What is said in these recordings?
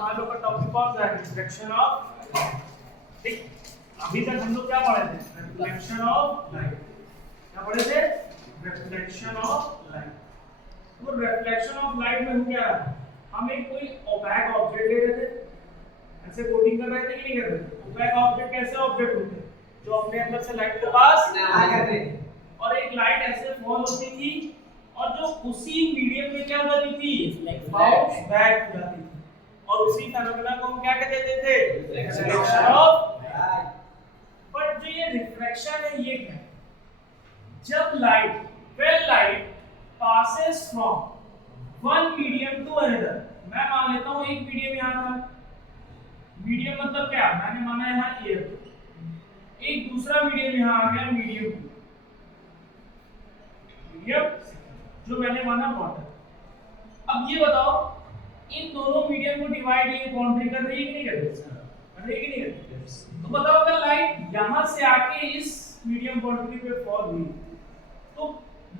हमारे लोग का टॉपिक कौन सा है? Reflection of light. ठीक, अभी तक हम लोग क्या पढ़े थे? Reflection of light. क्या पढ़े थे? Reflection of light. तो रिफ्लेक्शन ऑफ लाइट में हो क्या है? हम एक कोई ओपैक ऑब्जेक्ट ले रहे थे, ऐसे कोटिंग कर रहे थे कि नहीं कर रहे थे? ओपैक ऑब्जेक्ट कैसे ऑब्जेक्ट होते हैं? जो अपने अंदर से लाइट को पास ना करते, और एक लाइट ऐसे फॉल होती थी और जो उसी मीडियम में क्या हो जाती थी? बाउंस बैक हो जाती थी, और उसी फेनोमेना को हम क्या कहते थे? Reflection of light. बट जो ये रिफ्रैक्शन है ये क्या है? जब light, when light passes from one medium to another, मैं मान लेता हूं एक मीडियम यहां था, मीडियम मतलब क्या? मैंने माना यहां एयर, एक दूसरा मीडियम यहां आ गया, मीडियम जो मैंने माना वाटर। अब ये बताओ इन दोनों मीडियम को डिवाइड ये बाउंड्री कर रही है कि नहीं कर रही? कर रही है कि नहीं कर रही? तो बताओ अगर लाइट यहां से आके इस मीडियम बाउंड्री पे फॉल हुई तो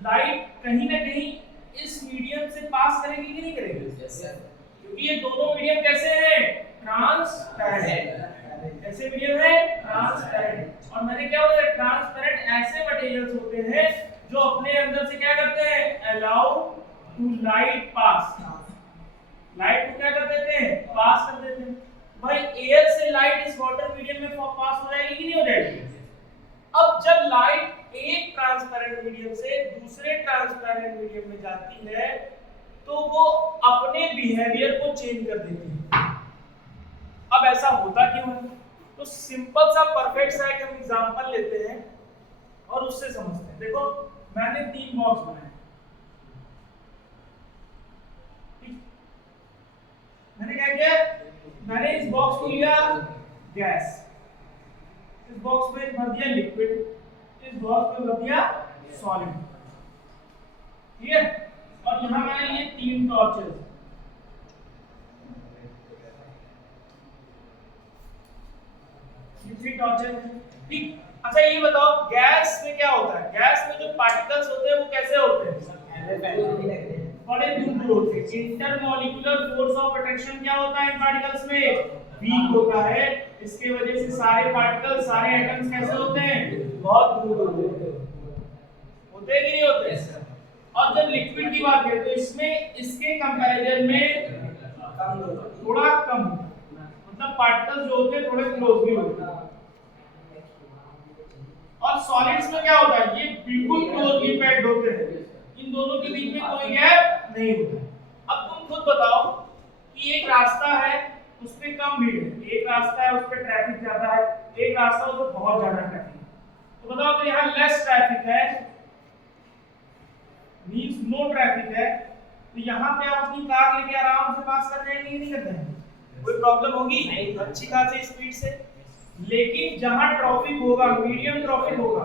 लाइट कहीं ना कहीं इस मीडियम से पास करेगी कि नहीं करेगी? क्योंकि ये दोनों मीडियम कैसे हैं? ट्रांसपेरेंट। कैसे मीडियम है? ट्रांसपेरेंट। और मैंने क्या बोला? ट्रांसपेरेंट ऐसे मटेरियल्स होते हैं जो अपने अंदर से क्या करते हैं? Allow to light pass. Light को क्या कर देते हैं? पास कर देते हैं। भाई एयर से लाइट इस वाटर मीडियम में पास हो जाएगी कि नहीं हो जाएगी? अब जब लाइट एक ट्रांसपेरेंट मीडियम से दूसरे ट्रांसपेरेंट मीडियम में जाती है तो वो अपने बिहेवियर को चेंज कर देती है। अब ऐसा होता क्यों है? तो सिंपल सा परफेक्ट सा एक हम एग्जांपल लेते हैं और उससे समझते हैं। देखो मैंने 3 बॉक्स बनाए, मैंने क्या किया? मैंने इस बॉक्स को लिया गैस, इस बॉक्स में भर दिया लिक्विड, इस बॉक्स में भर दिया सॉलिड, ठीक है? और यहां मैंने लिए 3 टॉर्चेस, ये 3 टॉर्चेस, ठीक। अच्छा ये बताओ गैस में क्या होता है? गैस में जो पार्टिकल्स होते हैं वो कैसे होते हैं? बड़े दूर होते हैं। इंटरमॉलिक्यूलर फोर्स ऑफ अट्रैक्शन क्या होता है इन पार्टिकल्स में? वीक होता है। इसके वजह से सारे पार्टिकल्स, सारे एटम्स कैसे होते हैं? बहुत दूर होते हैं। होते हैं कि नहीं होते? और जब लिक्विड की बात करें तो इसमें इसके कंपैरिजन में थोड़ा कम, मतलब पार्टिकल्स जो होते हैं थोड़े क्लोजली होते हैं। और सॉलिड्स में क्या होता है? ये बिल्कुल क्लोजली पैक्ड होते हैं, इन दोनों के बीच में कोई गैप नहीं होता। अब तुम खुद बताओ कि एक रास्ता है उस पे कम भीड़ है, एक रास्ता है उस पे ट्रैफिक ज्यादा है, एक रास्ता उस पे बहुत ज्यादा ट्रैफिक है। तो बताओ तो यहाँ लेस ट्रैफिक है, मींस नो ट्रैफिक है, तो यहाँ पे आप अपनी कार लेके आराम से पास कर जाएंगे नहीं कर जाएंगे? कोई प्रॉब्लम होगी? अच्छी खासी स्पीड से। लेकिन जहाँ ट्रैफिक होगा, मीडियम ट्रैफिक होगा,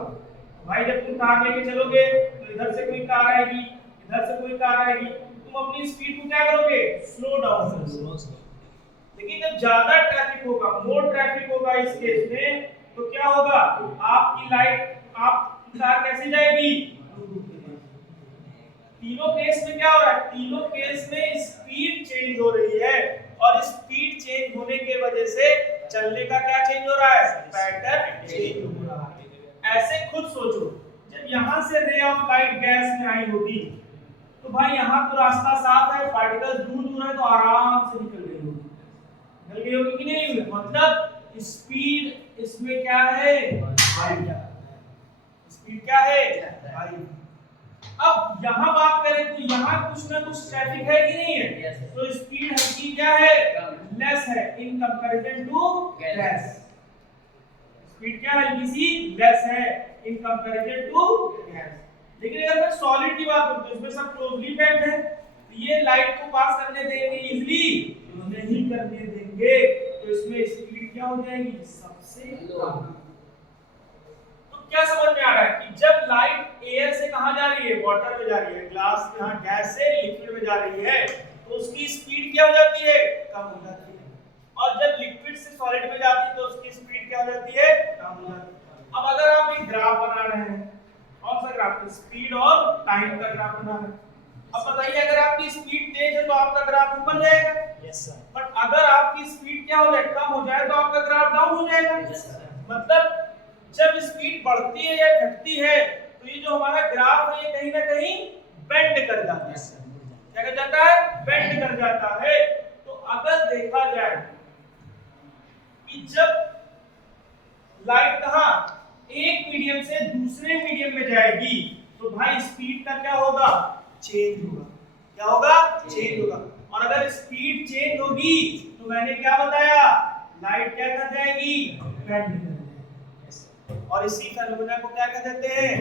भाई जब तुम कार लेके चलोगे तो इधर से कोई कार आएगी, इधर से कोई कार आएगी, तुम अपनी स्पीड को क्या करोगे? स्लो डाउन करोगे। लेकिन जब ज्यादा ट्रैफिक होगा, मोर ट्रैफिक होगा इस केस में, तो क्या होगा? आपकी लाइट, आपकी कार कैसे जाएगी? तीनों केस में क्या हो रहा है? तीनों केस में स्पीड चेंज हो रही है, और स्पीड चेंज होने के वजह से चलने का क्या चेंज हो रहा है? पैटर्न चेंज हो रहा है। ऐसे खुद सोचो, जब यहां से रे ऑफ लाइट गैस में आई होगी तो भाई यहां तो रास्ता साफ है, पार्टिकल्स दूर दूर है तो आराम से निकल गई होगी, निकल गई होगी कि नहीं होगी? मतलब स्पीड इसमें क्या है? हाई। स्पीड क्या है? हाई। अब यहाँ बात करें तो यहाँ कुछ ना कुछ ट्रैफिक है कि नहीं है? तो स्पीड हल्की क्या है? लेस है in comparison to gas. Speed क्या हल्की सी लेस है इन कंपैरिजन टू गैस। लेकिन अगर मैं सॉलिड की बात करूं तो इसमें सब क्लोजली पैक्ड है, तो ये लाइट को पास करने देंगे इजीली? नहीं करने देंगे। तो इसमें स्पीड क्या हो जाएगी? सबसे कम। क्या समझ में आ रहा है कि जब लाइट एयर से कहां जा रही है? वाटर में जा रही है। ग्लास यहां गैस से लिक्विड में जा रही है तो उसकी स्पीड क्या हो जाती है? कम हो जाती है। और जब लिक्विड से सॉलिड में जाती है तो उसकी स्पीड क्या हो जाती है? कम हो जाती है। अब अगर आप एक ग्राफ बना रहे हैं, कौन सा ग्राफ? स्पीड और टाइम का ग्राफ बना रहे हैं। अब बताइए अगर आपकी स्पीड तेज है तो आपका ग्राफ ऊपर जाएगा। Yes sir. बट अगर आप क्या हो जाए, कम हो जाए तो आपका ग्राफ डाउन हो जाएगा। मतलब जब स्पीड बढ़ती है या घटती है तो ये जो हमारा ग्राफ है ये कहीं ना कहीं बेंड कर जाता है। क्या कर जाता है? बेंड कर जाता है। तो अगर देखा जाए कि जब लाइट कहां एक मीडियम से दूसरे मीडियम में जाएगी तो भाई स्पीड का क्या होगा? चेंज होगा। क्या होगा? चेंज होगा। और अगर स्पीड चेंज होगी तो मैंने क्या बताया, लाइट क्या कर जाएगी? बेंड कर जाएगी। और इसी फेनोमेना को क्या कह देते हैं?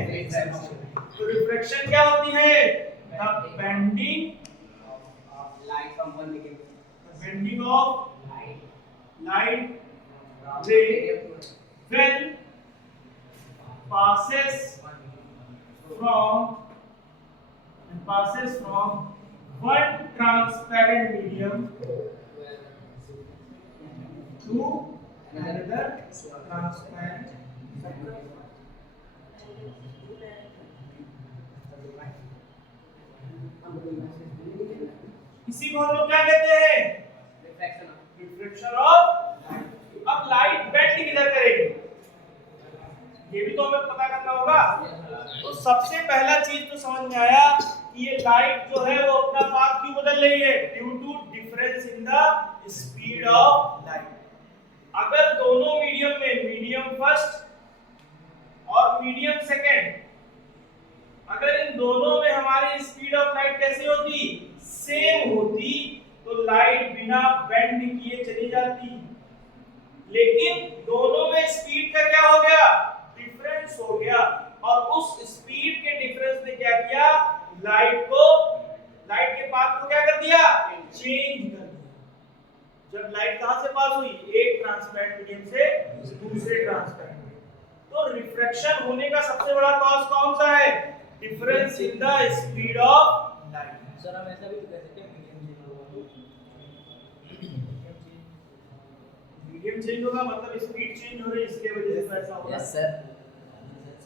तो रिफ्रैक्शन क्या होती है? The bending light from one medium bending of light from ray medium to when passes from one transparent medium to another transparent। इसी को हम लोग क्या कहते हैं? Reflection of light. अब लाइट बेंड किधर करेगी ये भी तो हमें पता करना होगा। तो सबसे पहला चीज तो समझ में आया कि ये लाइट जो है वो अपना पाथ क्यों बदल रही है? Due to difference in the speed of light. अगर दोनों मीडियम में, मीडियम फर्स्ट और मीडियम सेकेंड, अगर इन दोनों में हमारी स्पीड ऑफ लाइट कैसी होती? सेम होती तो लाइट बिना बेंड किए चली जाती। लेकिन दोनों में स्पीड का क्या हो गया? डिफरेंस हो गया। और उस स्पीड के डिफरेंस ने क्या किया? लाइट के पाथ को क्या कर दिया? चेंज कर दिया। जब लाइट कहां से पास हुई? एक ट्रांसपेरेंट मीडियम से दूसरे ट्रांसपेरेंट में। तो रिफ्रैक्शन होने का सबसे बड़ा कॉज कौन सा है? Difference in the speed of light. Sir हम ऐसा भी तो कह सकते हैं मीडियम चेंज होगा मतलब स्पीड चेंज हो रही है, इसके वजह से ऐसा होगा। Yes sir.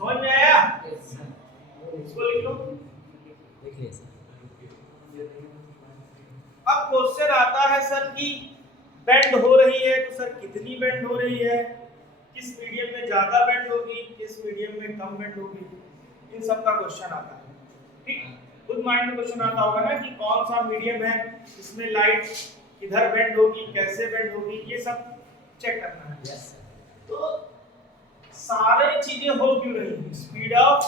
समझ में आया? Yes sir. इसको लिख लो। देखिए सर, अब क्वेश्चन आता है सर कि बेंड हो रही है तो सर कितनी बेंड हो रही है, किस मीडियम में ज्यादा बेंड होगी, किस मीडियम में कम बेंड होगी, इन सब का क्वेश्चन आता है। ठीक, खुद माइंड में क्वेश्चन आता होगा ना कि कौन सा मीडियम है, इसमें लाइट किधर बेंड होगी, कैसे बेंड होगी, ये सब चेक करना है। Yes sir. तो सारे चीजें हो क्यों रही है? स्पीड ऑफ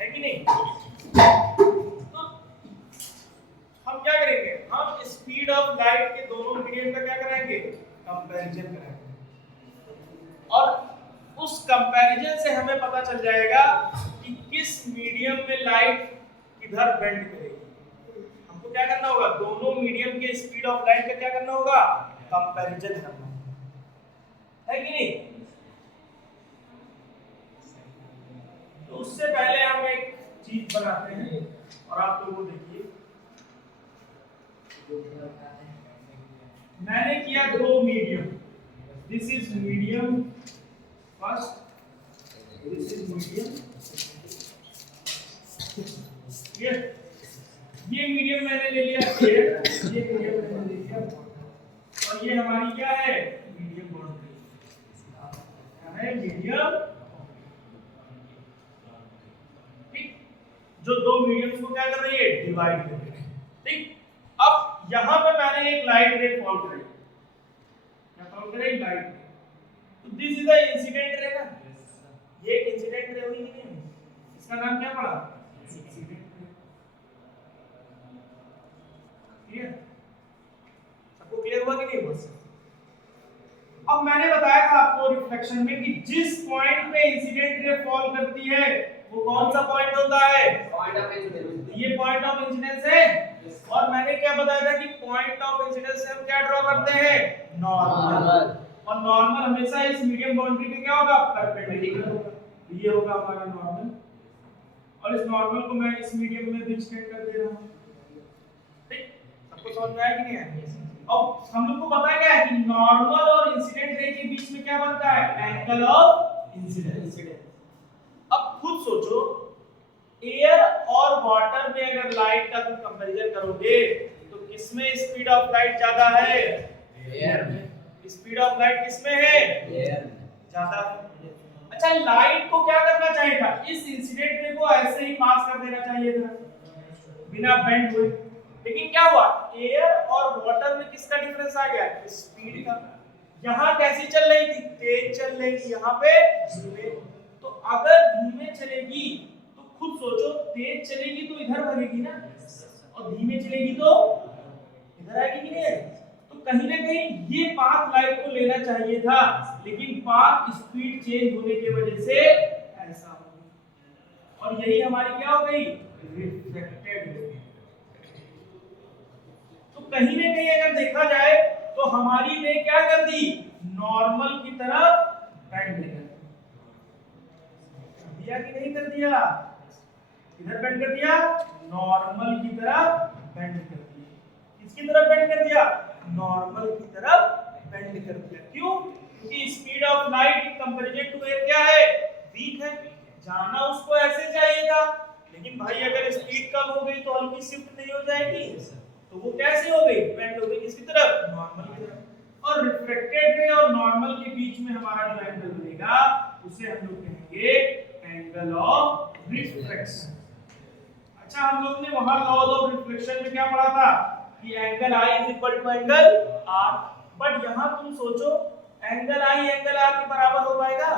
है कि नहीं? तो हम क्या करेंगे? हम स्पीड ऑफ लाइट के दोनों मीडियम का क्या कराएंगे? कंपैरिजन कराएंगे। और उस कंपैरिजन से हमें पता चल जाएगा कि किस मीडियम में लाइट किधर बेंड करेगी। हमको क्या करना होगा? दोनों मीडियम के स्पीड ऑफ लाइट का क्या करना होगा? कंपैरिजन करना है कि नहीं? तो उससे पहले हम एक चीज बनाते हैं और आप लोगों को देखिए। मैंने किया दो medium, this is medium first, this is medium. ये मीडियम मैंने ले लिया A, ये मीडियम मैंने ले लिया और ये हमारी क्या है? Medium boundary. क्या है? मीडियम। ठीक, जो दो मीडियम्स को क्या कर रही है? डिवाइड कर रही है। ठीक, अब यहां पे मैंने एक लाइट रे फॉल करी। क्या फॉल करी? लाइट रे। तो this is the incident ray ना, ये एक इंसिडेंट रे हुई कि नहीं? इसका नाम क्या पड़ा? Incident ray. क्लियर? सबको क्लियर हुआ कि नहीं हुआ? अब मैंने बताया था आपको रिफ्लेक्शन में कि जिस पॉइंट पे इंसिडेंट रे फॉल करती है वो कौन सा पॉइंट होता है? Point of incidence. ये पॉइंट ऑफ इंसिडेंस है। और मैंने क्या बताया था कि पॉइंट ऑफ इंसिडेंस से हम क्या ड्रॉ करते हैं? नॉर्मल। और नॉर्मल हमेशा इस मीडियम बाउंड्री के क्या होगा? परपेंडिकुलर होगा। ये होगा हमारा नॉर्मल और इस नॉर्मल को मैं इस मीडियम में भी एक्सटेंड कर दे रहा हूं। ठीक, सबको समझ में आया कि नहीं आया? अब हम लोग को पता क्या है कि नॉर्मल और इंसिडेंट रे के बीच में क्या बनता है? Angle of incidence. अब खुद सोचो, एयर और वाटर में अगर लाइट का तुम कंपैरिजन करोगे तो किसमें स्पीड ऑफ लाइट ज्यादा है? एयर में। स्पीड ऑफ लाइट किसमें है? एयर में। ज्यादा है। अच्छा, लाइट को क्या करना चाहिए था? इस इंसिडेंट रे को ऐसे ही पास कर देना चाहिए था बिना बेंड हुए, लेकिन क्या हुआ? एयर और वाटर में किसका डिफरेंस आ गया? स्पीड का। यहाँ कैसी चल रही थी? तेज चल रही थी, यहाँ पे धीमे। तो अगर धीमे चलेगी तो खुद सोचो, तेज चलेगी तो इधर भागेगी ना, और धीमे चलेगी तो इधर आएगी कि नहीं आएगी? तो कहीं ना कहीं ये पाथ लाइट को लेना चाहिए था, लेकिन पाथ स्पीड चेंज होने की वजह से ऐसा हो गया, और यही हमारी क्या हो गई? रिफ्लेक्टेड हो गई। तो कहीं ना कहीं अगर देखा जाए तो हमारी ने क्या कर दी? नॉर्मल की तरफ बेंड कर दिया कि नहीं कर दिया? किधर बेंड कर दिया? नॉर्मल की तरफ बेंड कर दिया। किसकी तरफ बेंड कर दिया? नॉर्मल की तरफ बेंड कर दिया। क्यों? क्योंकि speed of light in comparison to air क्या है? वीक है। जाना उसको ऐसे चाहिए था, लेकिन भाई अगर स्पीड कम हो गई तो हल्की शिफ्ट नहीं हो जाएगी? तो वो कैसे हो गई? बेंड हो गई किसकी तरफ? नॉर्मल की तरफ। और रिफ्लेक्टेड रे और नॉर्मल के बीच में हमारा जो एंगल बनेगा उसे हम लोग कहेंगे एंगल ऑफ रिफ्लेक्शन। अच्छा, हम लोग ने वहां लॉज ऑफ रिफ्लेक्शन में क्या पढ़ा था कि angle I is equal to angle R, but यहां तुम सोचो एंगल I एंगल R के बराबर हो पाएगा?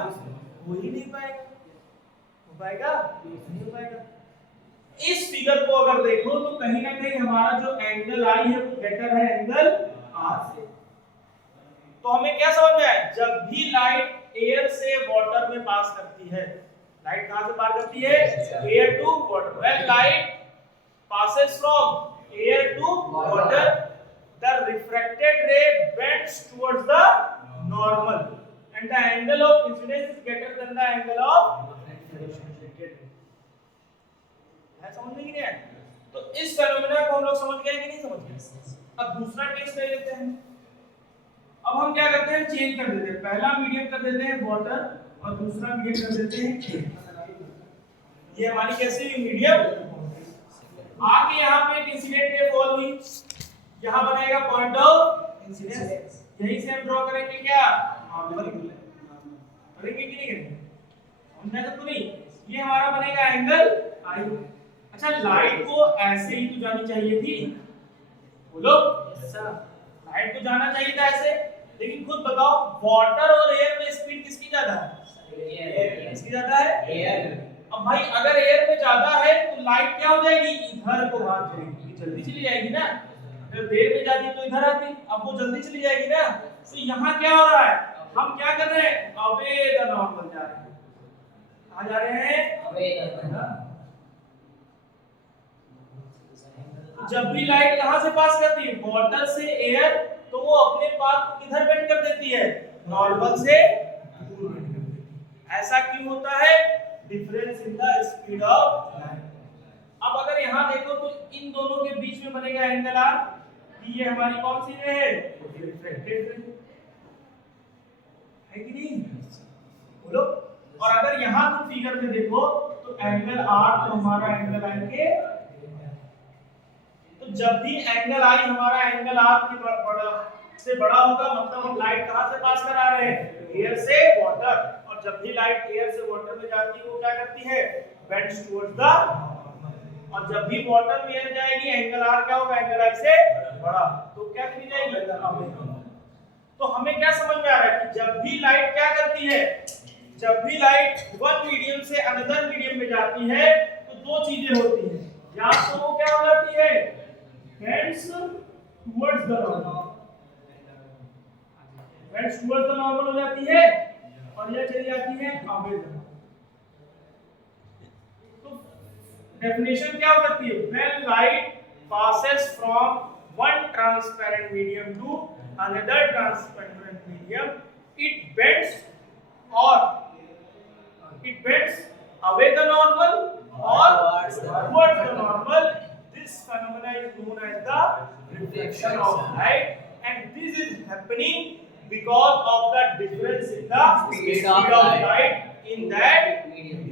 हो ही नहीं पाएगा। हो पाएगा? नहीं हो पाएगा। इस फिगर को अगर देखो तो कहीं ना कहीं हमारा जो एंगल I है वो बेटर है एंगल R से। तो हमें क्या समझ में आया? जब भी लाइट एयर से वाटर में पास करती है, लाइट कहां से पार करती है? Air to water. When light passes from air to water, the refracted ray bends towards the normal and the angle of incidence is greater than the angle of reflection. है समझ में कि नहीं है? तो इस फेनोमेना को हम लोग समझ गए कि नहीं समझ गए? अब दूसरा केस ले लेते हैं। अब हम क्या करते हैं? चेंज कर देते हैं। पहला मीडियम कर देते हैं वाटर और दूसरा मीडियम कर देते हैं। ये हमारी कैसी हुई? मीडियम। आगे यहाँ पे एक इंसिडेंट रे फॉल हुई, यहाँ बनेगा पॉइंट ऑफ इंसिडेंस। यहीं से हम ड्रॉ करेंगे क्या? नॉर्मल करेंगे कि नहीं करेंगे? हमने तो नहीं, ये हमारा बनेगा एंगल I। अच्छा, लाइट को ऐसे ही तो जानी चाहिए थी, बोलो। लाइट को जाना चाहिए था ऐसे, लेकिन खुद बताओ वाटर और एयर में स्पीड किसकी ज्यादा है? किसकी ज्यादा है? एयर। अब भाई अगर एयर में ज्यादा है तो लाइट क्या हो जाएगी? इधर को भाग जाएगी, जल्दी चली जाएगी ना। अगर देर में जाती तो इधर आती, अब वो जल्दी चली जाएगी ना। तो यहाँ क्या हो रहा है? हम क्या कर रहे हैं? अवे द नॉर्मल जा रहे हैं। कहाँ जा रहे हैं? Away the normal. जब भी लाइट कहाँ से पास करती है? वाटर से एयर, तो वो अपने पाथ को किधर बेंड कर देती है? नॉर्मल से दूर बेंड कर देती है। ऐसा क्यों होता है? Difference in the speed of light. अब अगर यहां देखो तो इन दोनों के बीच में बनेगा एंगल R। ये हमारी कौन सी रे है? रिफ्लेक्टेड रे है कि नहीं? बोलो। और अगर यहां तुम फिगर में देखो तो एंगल R तो हमारा एंगल I के, तो जब भी एंगल I हमारा एंगल R के बड़ा होगा, मतलब हम लाइट कहां से पास करा रहे हैं? एयर से वाटर। और जब भी लाइट एयर से वाटर में जाती है वो क्या करती है? Bends towards the. और जब भी वाटर में एयर जाएगी एंगल R क्या होगा? एंगल I से बड़ा, तो क्या चली जाएगी? तो हमें क्या समझ में आ रहा है कि जब भी लाइट क्या करती है? जब भी लाइट वन मीडियम से अनदर मीडियम में जाती है तो दो चीजें होती हैं। या तो वो क्या हो जाती है? Bends towards the normal, bends towards the normal हो जाती है, और यह चली जाती है अवे द। तो डेफिनेशन क्या हो सकती है? When light passes from one transparent medium to another transparent medium, it bends away the normal or towards the normal. This phenomena is known as the reflection of light, and this is happening because of the difference in the speed of light in that medium.